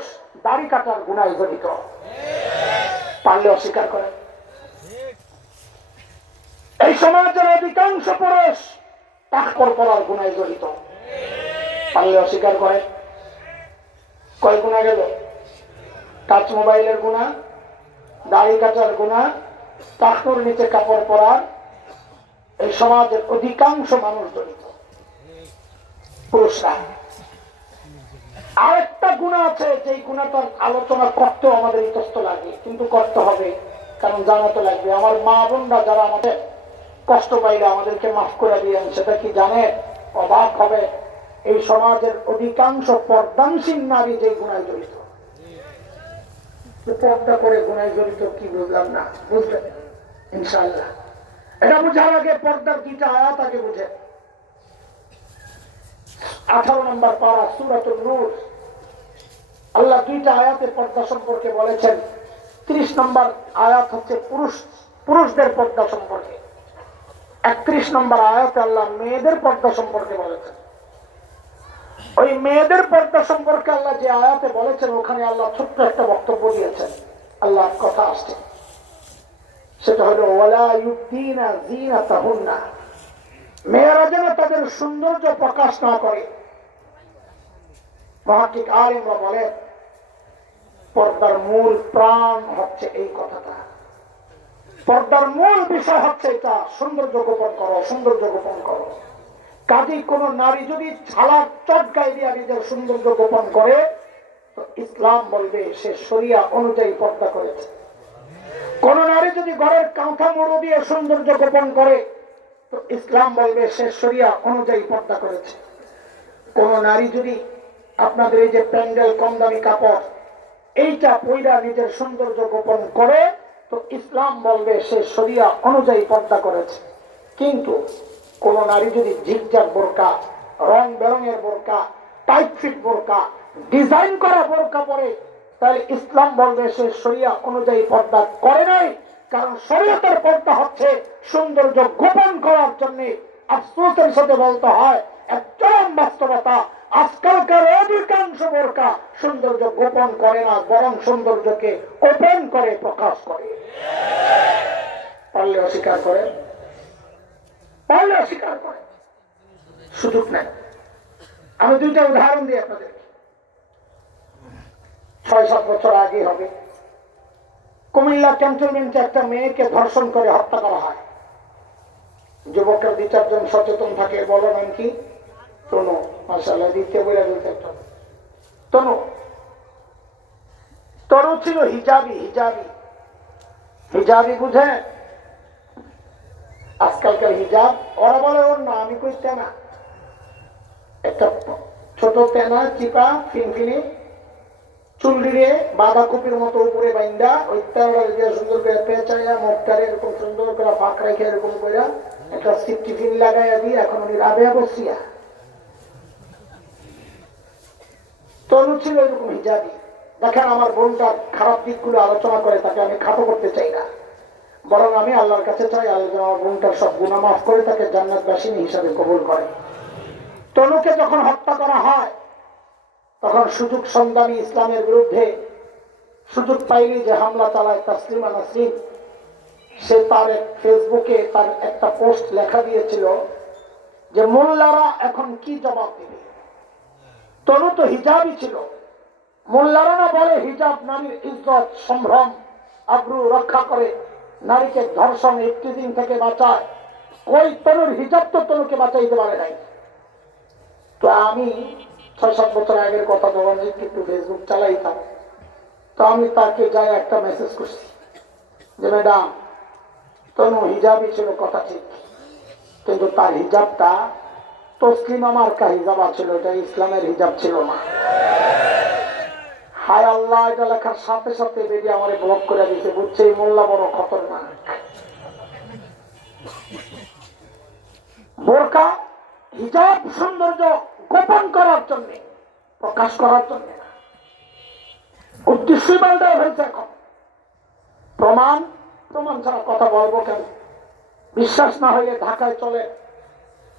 পুরুষ দাড়ি কাটার গুণায় জড়িত পারলে অস্বীকার করে। এই সমাজের অধিকাংশ পুরুষ তাকপর পড়ার গুণায় জড়িত পারলে অস্বীকার করে। কয় গুণা গেল? টাচ মোবাইলের গুণা, দাড়ি কাটার গুণা তাকপুর নিচে কাপড় পরার এই সমাজের অধিকাংশ মানুষ জড়িত পুরুষরা। আরেকটা গুণা আছে যে গুণাটার আলোচনা করতেও আমাদের ইতস্ত লাগে, কিন্তু করতে হবে, কারণ জানাতে লাগবে। আমার মা বোনরা যারা আমাদের কষ্ট পাইলে আমাদেরকে মাফ করে দিয়েন, সেটা কি জানে? অবাক হবে। এই সমাজের অধিকাংশ পর্দানসীন নারী যে গুণায় জড়িত। পর্দা করে গুণায় জড়িত কি বুঝলাম না, বুঝলেন? ইনশাল্লাহ এটা বুঝার আগে পর্দার দুইটা আয়াত আগে বুঝে। আঠারো নম্বর পারা সুরাতুল নূর। আল্লাহ দুইটা আয়াতে পর্দা সম্পর্কে বলেছেন। ত্রিশ নম্বর আয়াত হচ্ছে পুরুষ, পুরুষদের পর্দা সম্পর্কে। একত্রিশ নম্বর আয়াতে আল্লাহ মেয়েদের পর্দা সম্পর্কে বলেছেন। ওই মেয়েদের পর্দা সম্পর্কে আল্লাহ যে আয়াতে বলেছেন, ওখানে আল্লাহ ছোট্ট একটা বক্তব্য দিয়েছেন। আল্লাহ কথা আসছে। সেটা হলো মেয়েরা যেন তাদের সৌন্দর্য প্রকাশ না করে। মহাকিক আলিমরা বলে পর্দার মূল প্রাণ হচ্ছে এই কথাটা। পর্দার মূল বিষয় হচ্ছে এটা, সৌন্দর্য গোপন করো, সৌন্দর্য গোপন করো। কাজে কোন নারী যদি ছালার চটকাই দিয়া নিজের সৌন্দর্য গোপন করে, তো ইসলাম বলবে সে শরিয়া অনুযায়ী পর্দা করেছে। কোন নারী যদি ঘরের কাঁথা মোড়ো দিয়ে সৌন্দর্য গোপন করে, তো ইসলাম বলবে সে শরিয়া অনুযায়ী পর্দা করেছে। কোন নারী যদি আপনাদের এই যে প্যান্ডেল, কম দামি কাপড় এইটা পইরা নিজের সৌন্দর্য গোপন করে, তো ইসলাম বলবে সে শরিয়া অনুযায়ী পর্দা করেছে। কিন্তু কোন নারী যদি ঝিকঝাক বোরকা, রং বেরঙের বোরকা টাইট ফিট বোরকা ডিজাইন করা বোরকা পরে, তাহলে ইসলাম বলবে সে শরিয়া অনুযায়ী পর্দা করে নাই, কারণ শরীয়তের পর্দা হচ্ছে সৌন্দর্য গোপন করার জন্য আফসোসের সাথে বলতে হয় এক চরম বাস্তবতা আজকালকার অধিকাংশ বোরকা সৌন্দর্য গোপন করে না, বরং সৌন্দর্যকে ওপেন করে, প্রকাশ করে। পারলে অস্বীকার করে, পারলে অস্বীকার করে। সুযোগ নেন আমি দুইটা উদাহরণ দিই আপনাদের। ছয়, সাত বছর আগে হবে। কুমিল্লা ক্যান্টনমেন্টে একটা মেয়েকে ধর্ষণ করে হত্যা করা হয়। যুবকরা দুই চারজন সচেতন থাকে, বলো নাম কি? তনু মাসাল্লাহ দ্বিতীয় বইলা দিতে তনু তনু ছিল হিজাবি হিজাবি। হিজাবি বুঝে? আজকালকার হিজাব, ওরা বলে ওর না আমি কই তেনা। একটা ছোট তেনা, চিপা, ফিনফিনি চুল দিয়ে বাঁধাকপির মতো উপরে বাইন্দা, ওই সুন্দর করে পেঁচাইয়া, মটকারে এরকম সুন্দর করে ফাঁক রেখে এরকম করে একটা সিফটিফিন লাগাইয়া দিয়ে এখন উনি রাবেয়া বসিয়া। তনু ছিল এরকম হিজাবি। দেখেন আমার বোনটার খারাপ দিকগুলো আলোচনা করে, তাকে আমি খাটো করতে চাই না। বরং আমি আল্লাহর কাছে চাই আল্লাহ আমার বোনটার সব গুণা মাফ করে তাকে জান্নাত জান্নাতবাসিনী হিসাবে কবুল করে। তনুকে যখন হত্যা করা হয়, তখন সুযোগ সন্ধানী ইসলামের বিরুদ্ধে সুযোগ পাইনি যে হামলা চালায় তাসলিমা নাসরিন, সে তার এক ফেসবুকে তার একটা পোস্ট লেখা দিয়েছিল যে, মোল্লারা এখন কি জবাব দেবে? তনু তো হিজাবই ছিল। মোল্লারা না বলে হিজাব নারীর ইজ্জত, সম্ভ্রম আব্রু রক্ষা করে। নারীকে ধর্ষণ ইফটিজিং থেকে বাঁচায়। ওই তনুর হিজাব তো তনুকে বাঁচাইতে পারে নাই। তো আমি ছয় সাত বছর আগের কথা যখন একটু ফেসবুক চালাইতাম। তো আমি তাকে যাই একটা মেসেজ করছি, যে, ম্যাডাম, তনু হিজাবই ছিল, কথা ঠিক। কিন্তু তার হিজাবটা তসলিম আমার কা হিজাব ছিল এটা ইসলামের হিজাব ছিল না। হায় আল্লাহ, এটা লেখার সাথে সাথে বেরিয়ে আমার ব্লক করে দিয়েছে বুঝছে এই মোল্লা বড় খতরনাক। বোরকা হিজাব সৌন্দর্য গোপন করার জন্য, প্রকাশ করার জন্য উদ্দেশ্যই পাল্টাই হয়েছে এখন। প্রমাণ প্রমাণ ছাড়া কথা বলব কেন? বিশ্বাস না হইলে ঢাকায় চলে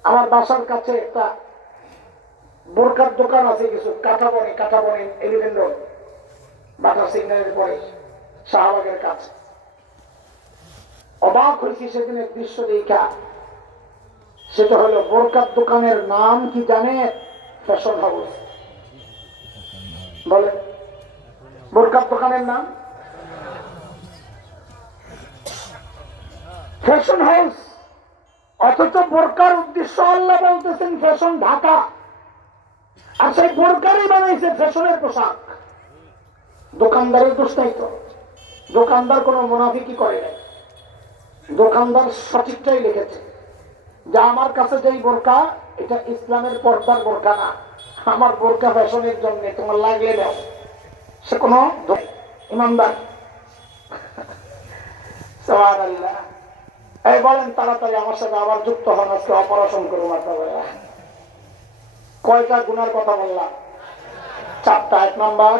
আমার বাসার কাছে একটা বোরকার দোকান আছে, কিছু কাঁঠাবনে কাঁঠাবনে এলিভেন রোড বাটার সিগন্যালের পরে শাহবাগের কাছে। অবাক হয়েছি সেদিনের দৃশ্য দেখা। সেটা হলো বোরকার দোকানের নাম কি জানে? ফ্যাশন হাউস বলে বোরকার দোকানের নাম? ফ্যাশন হাউস অথচ বোরকার উদ্দেশ্য আল্লাহ বলতেছেন ফ্যাশন ঢাকা। আর সেই বোরকারই বানাইছে ফ্যাশনের পোশাক। দোকানদারের দোষ নাই তো। দোকানদার কোনো মুনাফিকি করে নাই। দোকানদার সঠিকটাই লিখেছে যে আমার কাছে যেই বোরকা, এটা ইসলামের পর্দার বোরকা না। আমার বোরকা ফ্যাশনের জন্য, তোমার লাগলে দাও সে কোনো ইমানদার। সুবহানাল্লাহ। এই বলেন তাড়াতাড়ি, আমার সাথে আবার যুক্ত হন, আজকে অপারেশন করুন কয়টা গুনার কথা বললাম? চারটা, এক নম্বর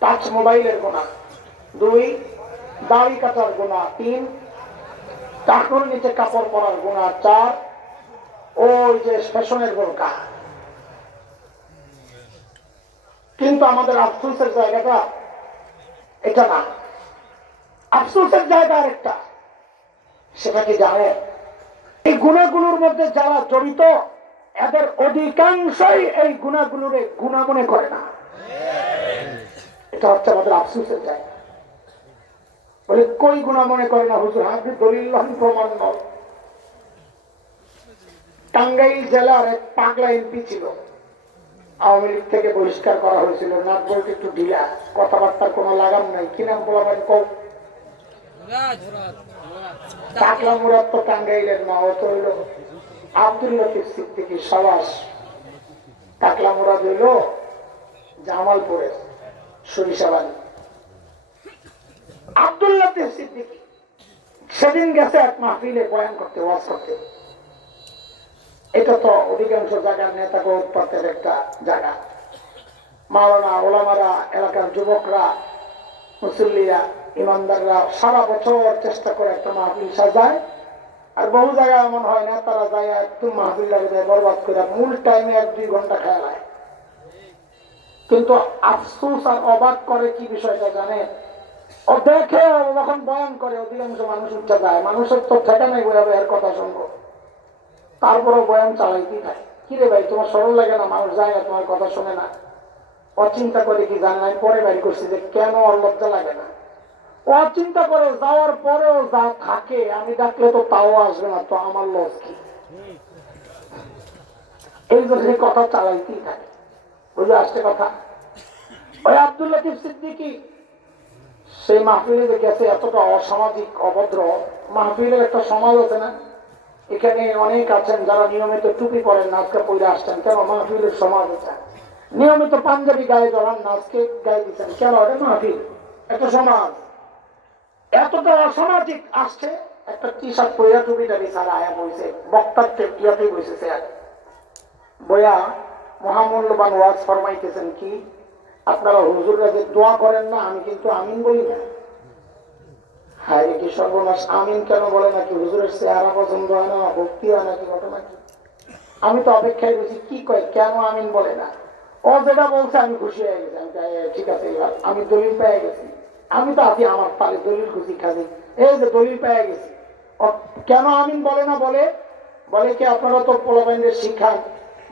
টাচ মোবাইলের গোনা দুই, দাড়ি কাটার গোনা তিন টাকুর নিচে কাপড় পরার গোনা চার ওই যে ফ্যাশনের বোরকা। কিন্তু আমাদের আফসোসের জায়গাটা এটা না। আফসোসের জায়গা আরেকটা। সেটা কি জানেন এই গুণাগুলোর মধ্যে যারা জড়িত, এদের অধিকাংশই এই গুণাগুলোরে গুণা মনে করে না। এটা হচ্ছে আমাদের আফসোসের জায়গা। বলে, কই গুণা মনে করে না, হুজুর? আপনি দলিল প্রমাণ নয় টাঙ্গাইল জেলার এক পাগলা এমপি ছিল। আওয়ামী লীগ থেকে বহিষ্কার করা হয়েছিল। নাক বলতে একটু ঢিলা, কথাবার্তার কোনো লাগাম নাই। কি নাম বলাবেন কৌ পাগলা মুরাদ তো টাঙ্গাইলের না ও তো হইল। আব্দুল লতিফ সিদ্দিকী সবাস টাকলা মুরাদ হইল জামালপুরের সরিষাবাড়ি আব্দুল লতিফ সিদ্দিকী সেদিন গেছে এক মাহফিলে বয়ান করতে, ওয়াজ করতে। এটা তো অধিকাংশ জায়গার নেতাকে উৎপাতের একটা জায়গা। মাওলানা, ওলামারা, এলাকার যুবকরা, মুসল্লিরা ইমানদাররা সারা বছর চেষ্টা করে একটা মাহফিল সাজায়। আর বহু জায়গায় এমন হয় না, তারা যায় একটু মাহফিল লাগে যায় বরবাদ করে মূল টাইমে এক দুই ঘণ্টা খেলায় কিন্তু আফসোস আর অবাক করে কি বিষয়টা জানে? ও দেখে যখন বয়ান করে, অধিকাংশ মানুষ উঠতে যায়। মানুষের তো ঠেকা নেই বয়াবে এর কথা শুনব। তারপরে বয়ান চালাইতেই থাকে কি রে ভাই, তোমার সরল লাগে না? মানুষ যায় না তোমার কথা শোনে না। অচিন্তা করে কি জানে? আমি পরে বাইর করছি যে কেন ওর লাগে না? ও চিন্তা করে, যাওয়ার পরেও যা থাকে, আমি ডাকলে তো তাও আসবে না, তো আমার লস কি? এই জন্য কথা চালাইতেই থাকে। বুঝে আসছে কথা, ওই আব্দুল লতিফ সিদ্দিকি, সেই মাহফিলে যে গেছে, এতটা অসামাজিক, অভদ্র, মাহফিলের একটা সমাজ আছে না এখানে অনেক আছেন যারা নিয়মিত টুপি পরেন, নাচকে পরে আসছেন। কেন মাহফিলের সমাজ আছে নিয়মিত পাঞ্জাবি গায়ে জড়ান, নাচকে গায়ে দিচ্ছেন। কেন? এটা মাহফিল একটা সমাজ। এতটা অসামাজিক আসছে, একটা টি শার্ট পরিয়া টুপিটা বিছানা আয়া বইছে, বক্তার ইয়াতেই বসেছে আর বইয়া মহামূল্যবান ওয়াজ ফরমাইতেছেন কি, আপনারা হুজুররা যে দোয়া করেন না, আমি কিন্তু আমিন বলি না। হায় কি সর্বনাশ, আমিন কেন বলে নাকি? হুজুরের চেহারা পছন্দ হয় না, ভক্তি হয় নাকি, ঘটনা কি? আমি তো অপেক্ষায় রয়েছি, কি কয়, কেন আমিন বলে না? ও যেটা বলছে, আমি খুশি হয়ে গেছি, আমি ঠিক আছে আমি দলিল পেয়ে গেছি। আমি তো আছি আমার পালে দলিল খুশি খাজি এই যে দলিল পেয়ে গেছি। কেন আমিন বলে না বলে? বলে কি আপনারা তো পোলাবাইনের শিখান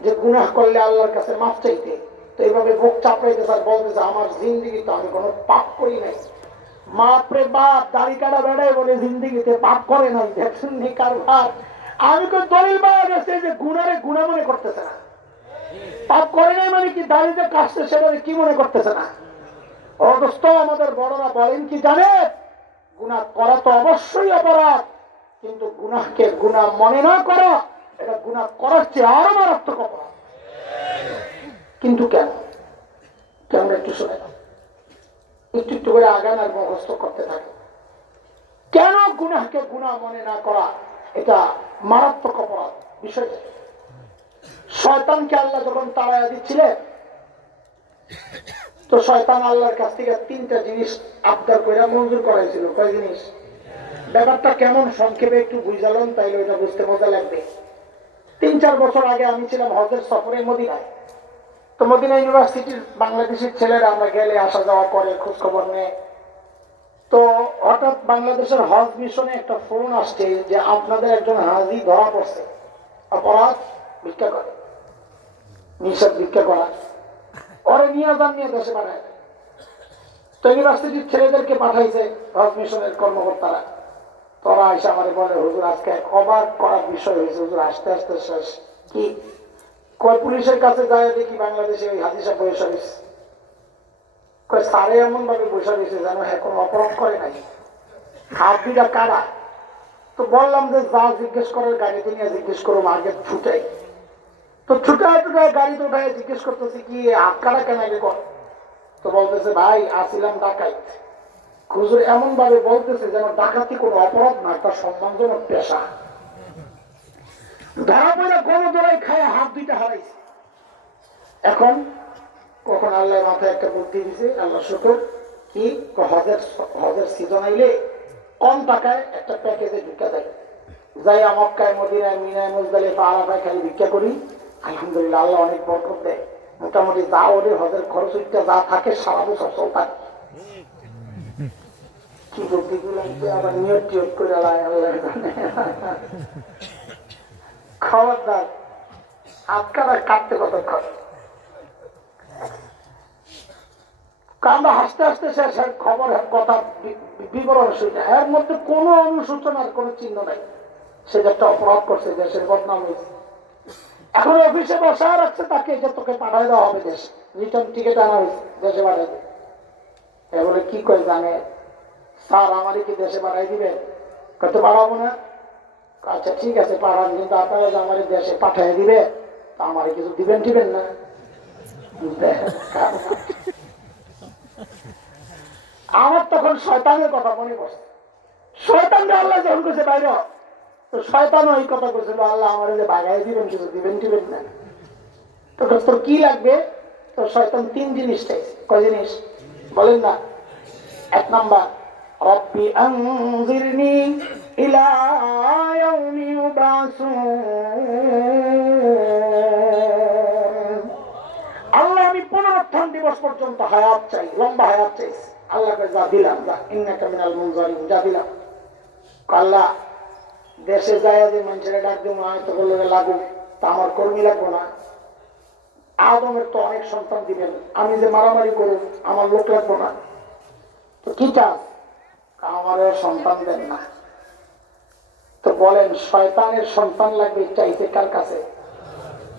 যে গুনাহ করলে আল্লাহর কাছে মাফ চাইতে, তো এইভাবে বুক চাপড়াইতে স্যার বলতেছে, আমার জিন্দিগি তো আমি কোনো পাপ করি নাই। মাপরে বাপ, দাড়ি কাটা বেড়ায় বলে জিন্দিগিতে পাপ করে নাই। দেখছেন নি কারবার আমি তো দলিল পাওয়া গেছে যে গুণারে গুণা মনে করতেছে না। পাপ করে নাই মানে কি দাড়িতে কাশতে সেটাকে কি মনে করতেছে না? অদস্ত আমাদের বড়রা বলেন কি জানে? গুণা করা তো অবশ্যই অপরাধ, কিন্তু গুনাহকে গুণা মনে না করা, এটা গুণা করার চেয়ে আরও মারাত্মক অপরাধ। কিন্তু কেন? কেন একটু শুনে একটু একটু করে আগান আর মুখস্থ করতে থাকে। কেন গুনাহকে গুণা মনে না করা? এটা মারাত্মক অপরাধ, বিষয়টা শয়তানকে আল্লাহ যখন তাড়াইয়া দিচ্ছিলেন তো শয়তান আল্লাহর কাছ থেকে তিনটা জিনিস আবদার করে মঞ্জুর করাইছিল। কয় জিনিস? ব্যাপারটা কেমন সংক্ষেপে একটু বুঝালাম তাইলে ওইটা বুঝতে মজা লাগবে। তিন চার বছর আগে আমি ছিলাম হজের সফরে মদিনায়। তো মদিনা ইউনিভার্সিটির বাংলাদেশের ছেলেরা আমরা গেলে আসা যাওয়া করে খোঁজ খবর নেয়। তো হঠাৎ বাংলাদেশের হজ মিশনে একটা ফোন আসছে যে আপনাদের একজন হাজি ধরা পড়ছে। অপরাধ ভিক্ষা করে। নিষেধ ভিক্ষা করা। ওরে নিয়ে যান, নিয়ে দেশে পাঠায় তো ইউনিভার্সিটির ছেলেদেরকে পাঠাইছে হজ মিশনের কর্মকর্তারা। তোরা এসে আমার বলে, হুজুর, আজকে অবাক করার বিষয় হয়েছে, হুজুর, আস্তে আস্তে শেষ। কি? কয়, পুলিশের কাছে যায়, দেখি বাংলাদেশে ওই হাদিসা বয়স হয়েছে কয় সারে এমন ভাবে বসে রয়েছে যেন হ্যাঁ কোনো অপরাধ করে নাই। হাত দুটা কারা? তো বললাম যে, যা জিজ্ঞেস করার গাড়িতে নিয়ে জিজ্ঞেস করুম আগে ছুটাই তো ছুটায় টুটায় গাড়িতে উঠায় জিজ্ঞেস করতেছি কি, হাত কারা কেন আগে কর? তো বলতেছে, ভাই আসিলাম ডাকাইত খুজুর এমন ভাবে বলতেছে যেন ডাকাতি কোনো অপরাধ না, তার সম্মানজনক পেশা। গরু খায়, হাত দুইটা এখন কখন মাথায় একটা আল্লাহ কি? হজের হজের সিজন আইলে কম টাকায় একটা প্যাকেজে যাই মদিনায় খালি ভিক্ষা করি। আলহামদুলিল্লাহ, আল্লাহ অনেক বরকত দেয়। মোটামুটি যা ওদের হজের খরচ যা থাকে, সারা বছর চলতা কি বুদ্ধি গুলো আবার নিয়ত টিয়ত করে কাটতে আমরা হাসতে খবর, কথা বিবরণ এর মধ্যে কোনো অনুশোচনার কোনো চিহ্ন নাই। সে যে একটা অপরাধ করছে দেশের বদনাম হয়েছে এখন অফিসে বসা রাখছে তাকে যে তোকে পাঠাই দেওয়া হবে দেশে। রিটার্ন টিকিট আনা হয়েছে, দেশে পাঠাই দেবে। বলে, কি করে জানে? স্যার আমারই কি দেশে পাঠাই দিবে? কত পাঠাবো না আচ্ছা ঠিক আছে, পাঠান, কিন্তু আপনারা যে আমার দেশে পাঠিয়ে দিবে, তা আমার কিছু দিবেন টিবেন না। আমার তখন শয়তানের কথা মনে পড়ছে। শয়তানকে আল্লাহ যখন করছে বাইরে। তো শয়তান ওই কথা করছিল আল্লাহ আমার যে বাগাই দিবেন কিছু দিবেন টিবেন না। তো তোর কি লাগবে? তো শয়তান তিন জিনিস চাইছে। কয় জিনিস? বলেন না। এক নাম্বার, রব্বি আনজিরনি ইলা ইয়াউমি আল্লাহ, আমি পুনরুত্থান দিবস পর্যন্ত হায়াত চাই, লম্বা হায়াত চাই আল্লাহকে যা দিলাম, যা ইন্নাকা মিনাল মুনজারিন যা দিলাম। আল্লাহ দেশে যায় যে মানুষের ডাক দিব হয়তো বলল লাগুক তা আমার কর্মী লাগবো না। আদমের তো অনেক সন্তান দিবেন। আমি যে মারামারি করব, আমার লোক লাগবো না। তো কি চাস আমারও সন্তান দেন না। তো বলেন, শয়তানের সন্তান লাগবে চাইছে কার কাছে?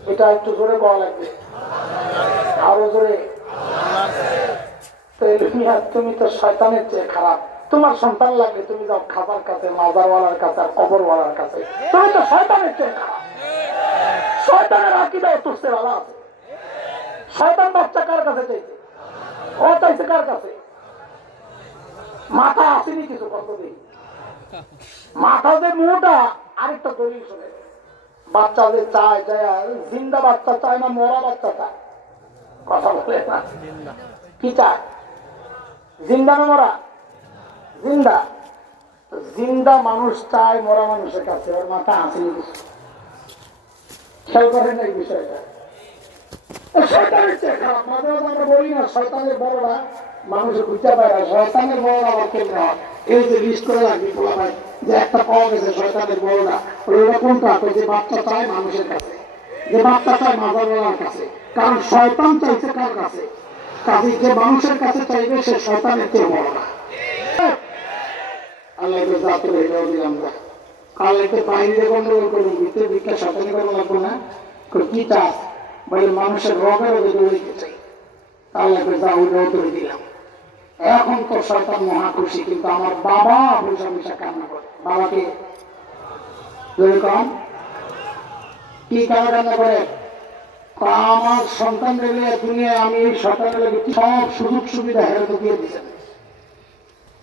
এটা একটু জোরে বলা লাগবে। আরও জোরে। তো তুমি তো শয়তানের চেয়ে খারাপ। তোমার সন্তান লাগবে তুমি যাও খাতার কাছে মাজারওয়ালার কাছে আর কবরওয়ালার কাছে। তুমি তো শয়তানের চেয়ে শয়তানের আকিদাও তুষতে ভালো আছে শয়তান বাচ্চা কার কাছে চাইছে? ও চাইছে কার কাছে? মাথা আসেনি কিছু কত দিন মাথা যে মোটা আরেকটা দলিল শুনে। বাচ্চা যে চায় জিন্দা বাচ্চা চায় না মরা বাচ্চা চায়? কথা বলে না। কি চায়? জিন্দা না মরা? জিন্দা। জিন্দা মানুষ চায় মরা মানুষের কাছে। ওর মাথা কিছু খেয়াল করেন এই বিষয়টা। মাঝে মাঝে আমরা বলি না, শয়তানের বড়রা মানুষ বুঝতে পারে না। শয়তানের বড়রা কেমন এই যে লিস্ট করে রাখবি বলা যে একটা পাওয়া গেছে শয়তানের বড়রা। ওরা কোনটা? যে বাচ্চা চায় মানুষের কাছে। যে বাচ্চা চায় মাজারওয়ালার কাছে। কারণ শয়তান চাইছে কার কাছে? কাজে যে মানুষের কাছে চাইবে, সে শয়তানের চেয়ে বড় না দিলাম না কালকে বাইরে গন্ডগোল ভিতরে ভিক্ষা শয়তানি করা লাগবো না। কি চাস বলে মানুষের রোগে রোগে দৌড়িতে চাই আল্লাহকে যা ওইটাও দিলাম। এখন তো শয়তান মহা কিন্তু আমার বাবা বৈশা বৈশা কান্না করে। বাবাকে কি? কারা কান্না করে? আমার সন্তান রেলে দুনিয়া আমি সন্তানের সব সুযোগ সুবিধা হেরে দিয়ে দিচ্ছেন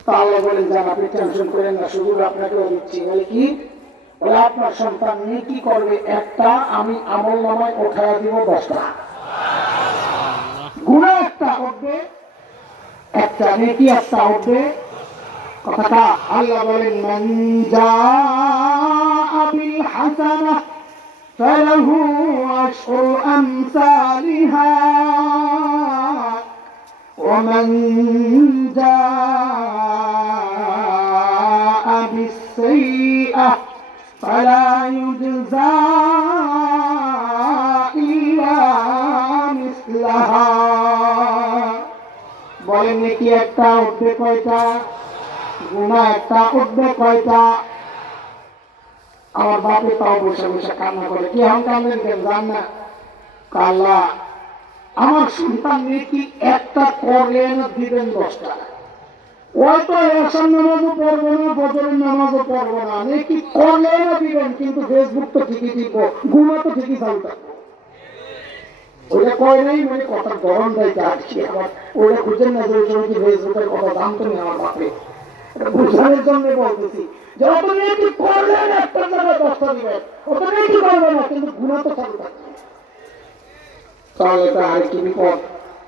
তা আল্লাহ বলেন যান আপনি টেনশন করেন না সুযোগ আপনাকেও দিচ্ছি বলে কি বলে আপনার সন্তান নিয়ে কি করবে একটা আমি আমল নামায় ওঠায় দিব দশটা গুণা একটা উঠবে একটা নেকি একটা উঠবে কথাটা আল্লাহ বলেন মান জাআ বিল হাসানাহ فله عشر أمثالها ومن جاء بالسيئة فلا يجزى إلا مثلها বলেন নাকি একটা উঠবে কয়টা গুণা একটা উঠবে কয়টা আমার বাপে তাও বসে বসে কান্না করে কি হাম কান্দেন কেন জান না কাল্লা আমার সন্তান নাকি একটা করলে না দিবেন করলে কিন্তু মানে না যে ওই সময় ফেসবুকের কথা জানতো না আমার বাপে। এটা জন্য বলতেছি, যে অত নিয়ে কি করলেন একটা জায়গায় দশটা কিন্তু থাকবে। তাহলে তো আর কি বিপদ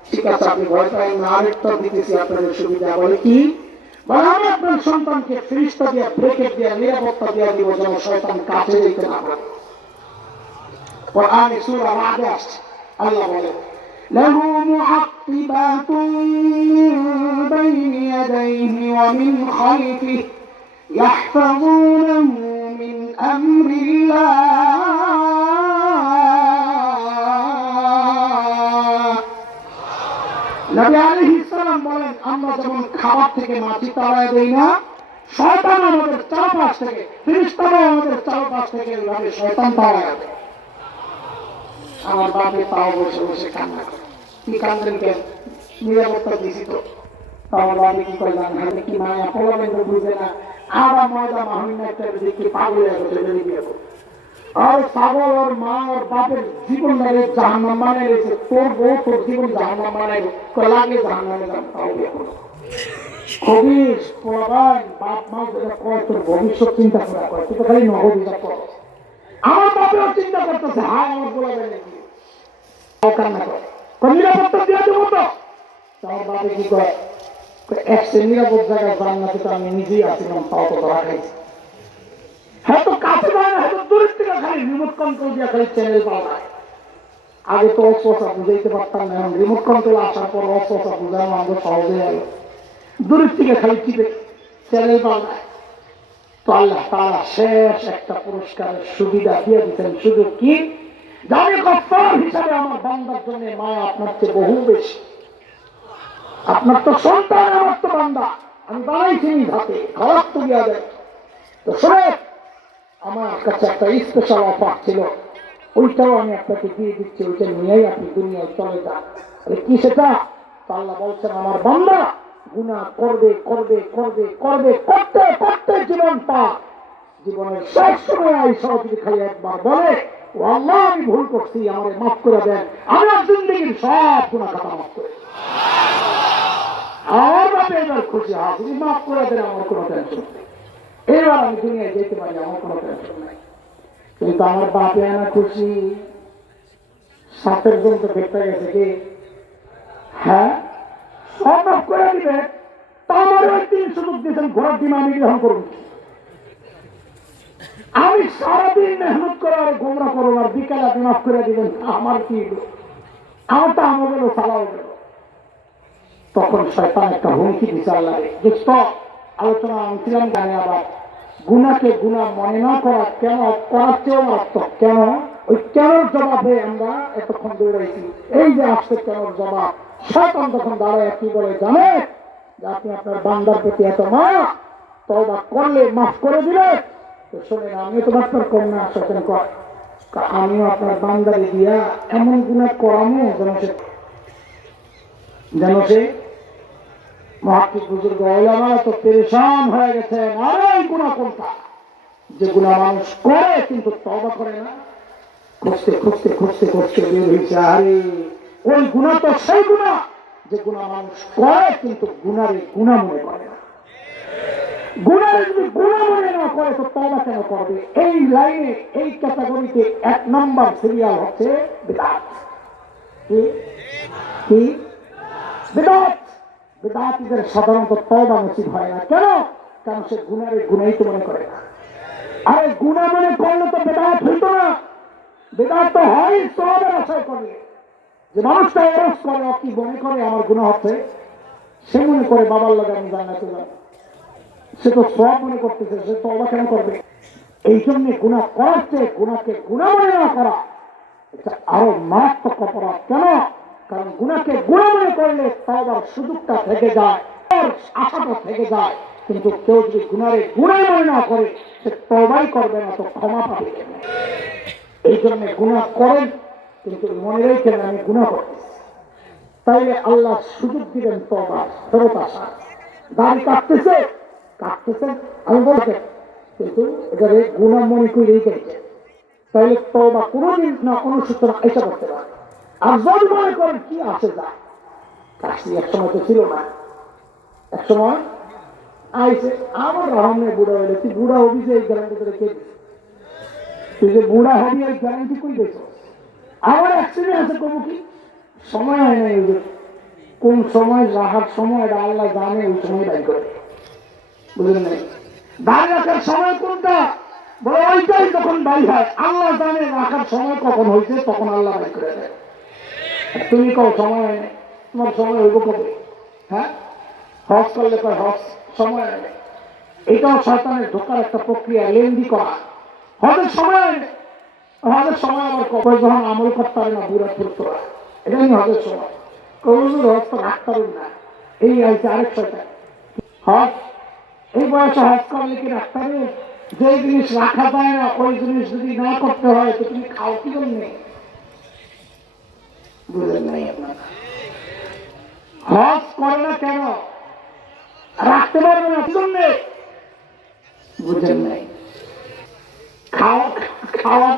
ঠিক আছে আপনি ভয় পাই না আরেকটা দিতেছি আপনাদের সুবিধা বলে কি বলে আমি আপনার সন্তানকে ফিরিস্তা দিয়ে ব্রেকেট দিয়ে নিরাপত্তা দিয়ে দিব যেন শয়তান কাছে যেতে না পারে কোরআনে সূরা রাদে আসছে আল্লাহ বলে له معقبات من بين يديه ومن خلفه يحفظونه من أمر الله নবী আলাইহিস সালাম বলেন, আমরা যেমন খাবার থেকে মাছি তাড়ায় দেই না, শয়তান আমাদের চারপাশ থেকে ফেরেশতারা আমাদের চারপাশ থেকে এইভাবে শয়তান তাড়ায় আমার বাপে তাও বসে বসে কান্না করে। কি কান্দেন কেন? নিরাপত্তা দিছি তো। তো আমার বাপে কি করে জান? হাতে কি মায়া? পোলাবেন বুঝে না। আবার ময়দা মাহিন একটা দেখি পাগল হয়ে গেছে বেরিয়ে বিয়ে করো। আর পাগল ওর মা ওর বাপের জীবন ধরে জাহান্নাম বানাই রয়েছে তোর বউ তোর জীবন জাহান্নাম বানাই লাগে জাহান্নামে খবিস পোলাবান বাপ মা যেটা কয় তোর ভবিষ্যৎ চিন্তা করা করে তুই খালি নগদ হিসাব করো। আমার চিন্তা করতেছে আমার পোলাবেন নাকি কান্না করে। নিরাপত্তা দেবো তো। বাপে কি কই, এক জায়গায় জান্নাতে তো আমি নিজেই আছিলাম তাও তো ধরা খাইছি। হ্যাঁ তো কাছে যায় না, হয়তো দূরের থেকে খালি রিমোট কন্ট্রোল দিয়ে খালি চ্যানেল পাওয়া যায়। আগে তো অস্পষ্ট বুঝাইতে পারতাম না রিমোট কন্ট্রোল আসার পর অস্পষ্ট বুঝানো আমাদের সহজে গেল দূরের থেকে খালি টিপে চ্যানেল পাওয়া যায়। তো আল্লাহ তারা শেষ একটা পুরস্কারের সুবিধা দিয়ে দিচ্ছেন শুধু কি? জানে কফার হিসাবে আমার আপনার তো সন্তান, আমার তো বান্দা। আমি বানাইছি খারাপ তো দেওয়া যায় তো শোনে আমার কাছে একটা স্পেশাল অফার ছিল। ওইটাও আমি আপনাকে দিয়ে দিচ্ছি, ওইটা নিয়েই আপনি দুনিয়ায় চলে যান। আরে কি সেটা? আল্লাহ বলছেন, আমার বান্দা গুণা করবে করবে করবে করবে, করতে করতে জীবন পা জীবনের শেষ সময় আইসা যদি খালি একবার বলে, ও আল্লাহ, আমি ভুল করছি, আমার মাফ করে দেন। আমার জিন্দগির সব গুণা খাতা মাফ করে আমার বাপে এবার খুশি হয় যদি মাফ করে দেন, আমার কোনো টেনশন নেই। এবার আমি দুনিয়ায় যেতে পারি আমার কোনো কিন্তু আমার বাপে আনা খুশি। সাপের জন্য দেখতে গেছে কি? হ্যাঁ? সব করে দিবে তা আমার ওই দিন সুযোগ দিয়েছেন, ঘোড়ার দিন আমি গ্রহণ করুন আমি সারাদিন মেহনত করে আর গোমরা করুন আর বিকালে আপনি মাফ করে দিবেন, আমার কি আমার তো আমাদেরও গেল তখন শয়তান একটা হুমকি দিতে আল্লাহ আলোচনা আনছিলাম গানে আবার গুনাকে গুণা মনে না করা কেন? করার চেয়েও মারাত্মক। কেন? ওই কেন জবাবে আমরা এতক্ষণ দৌড়াইছি। এই যে আসছে কেন জবাব, শয়তান তখন দাঁড়ায়, কি বলে জানে? যে আপনি আপনার বান্দার প্রতি এত মায়া তবা করলে মাফ করে দিলে তো শোনেন আমি তো আপনার কন্যা শোষণ কর আমিও আপনার বান্দারে দিয়া এমন গুণা করামো যেন সে যেন সে মহাত্মিক বুজুর্গ ওলামা তো পেরেশান হয়ে গেছে গুণা কোনটা যে গুণা মানুষ কিন্তু তবা করে না। খুঁজতে খুঁজতে খুঁজতে খুঁজতে বের হয়েছে ওই গুণা তো সেই গুণা। যে গুণা মানুষ করে, কিন্তু গুণারে গুণা মনে করে না। গুণারে যদি মনে না তো তবা কেন এই লাইনে, এই ক্যাটাগরিতে এক নাম্বার সিরিয়াল হচ্ছে বিদাত। কি? বেদাত। বেদাতিদের সাধারণত তবা নসিব হয় না। কেন? কারণ সে গুণারে গুণাই তো মনে করে না। আরে গুণা মনে করলে তো বেদাত হইতো না। বেদাত তো হয় সবের আশায় করলে যে মানুষটা এরস করে কি মনে করে আমার গুণা হচ্ছে, সে মনে করে বাবার লাগে আমি জানাতে যাব। সে তো সব মনে করতেছে, সে তো অবাক কেন করবে? এই জন্য গুণা করার চেয়ে গুণাকে গুণা মনে না করা, এটা আরও মারাত্মক অপরাধ। কেন? কারণ গুণাকে গুণা মনে করলে তবার সুযোগটা থেকে যায় আশাটা থেকে যায়। কিন্তু কেউ যদি গুণারে গুণাই মনে না করে, সে তবাই করবে না, তো ক্ষমা পাবে এই জন্য গুণা করেন, কিন্তু মনে রেখেন, আমি গুণা করতেছি। তাইলে আল্লাহ সুযোগ দিবেন তবা ফেরত আসা দাড়ি কাটতেছে কাটতেছে আমি বলছেন কিন্তু এটাকে গুণা মনে করে রেখেছে তাহলে তবা কোনোদিন না অনুসূচনা এসে করতে পারে যদি মনে করেন, কি আসে যা? কাশি এক সময় তো ছিল না। এক সময় আইসে আবার রহমে বুড়া হইলে। তুই বুড়া হবি যে এই গ্যারান্টি করে কে তুই যে বুড়া হবি, এই গ্যারান্টি কই দিয়েছ আবার অ্যাক্সিডেন্ট আছে কবু কি? সময় হয় না এই যে। কোন সময় রাখার সময়, এটা আল্লাহ জানে, ওই সময় বাই করে। বুঝলেন নাই দাঁড়িয়ে রাখার সময় কোনটা? বলে, ওইটাই যখন বাই হয়, আল্লাহ জানে রাখার সময় কখন হয়েছে, তখন আল্লাহ বাই করে দেয়। তুমি কও, সময় হয় তোমার সময় হইব কবে? হ্যাঁ? হজ করলে কয়, হজ সময় হয় এটাও শয়তানের ঢোকার একটা প্রক্রিয়া, লেন্দি করা। হজের সময় হজের সময় আবার কবে? যখন আমল করতে পারে না বুড়া পুরুতরা এটাই হজের সময়। কবুজুর হজ তো রাখতে পারুন না। এই আছে আরেক শয়তান। হজ, এই বয়সে হজ করলে কি রাখতে হবে? যে জিনিস রাখা যায় না, ওই জিনিস যদি না করতে হয়, তো তুমি খাও কি জন্য? বুঝলেন নাই আপনারা? হজ করে না কেন? রাখতে পারবে না জন্য? বুঝলেন নাই? খাওয়া খাওয়া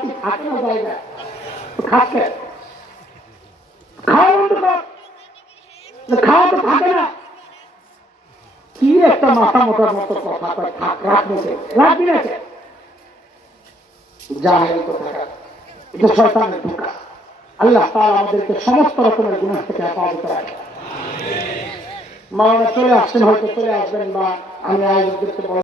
কি একটা মাথা মোটার মতো কথা থাক রাখবে রাখবি না? জাহেল। এটা শয়তানের ঢোকা আল্লাহ তাআলা আমাদেরকে সমস্ত রকমের গুণাহ থেকে হেফাজত রাখে মাওলানা চলে আসছেন, হয়তো চলে আসবেন বা আমি আয়োজকদেরকে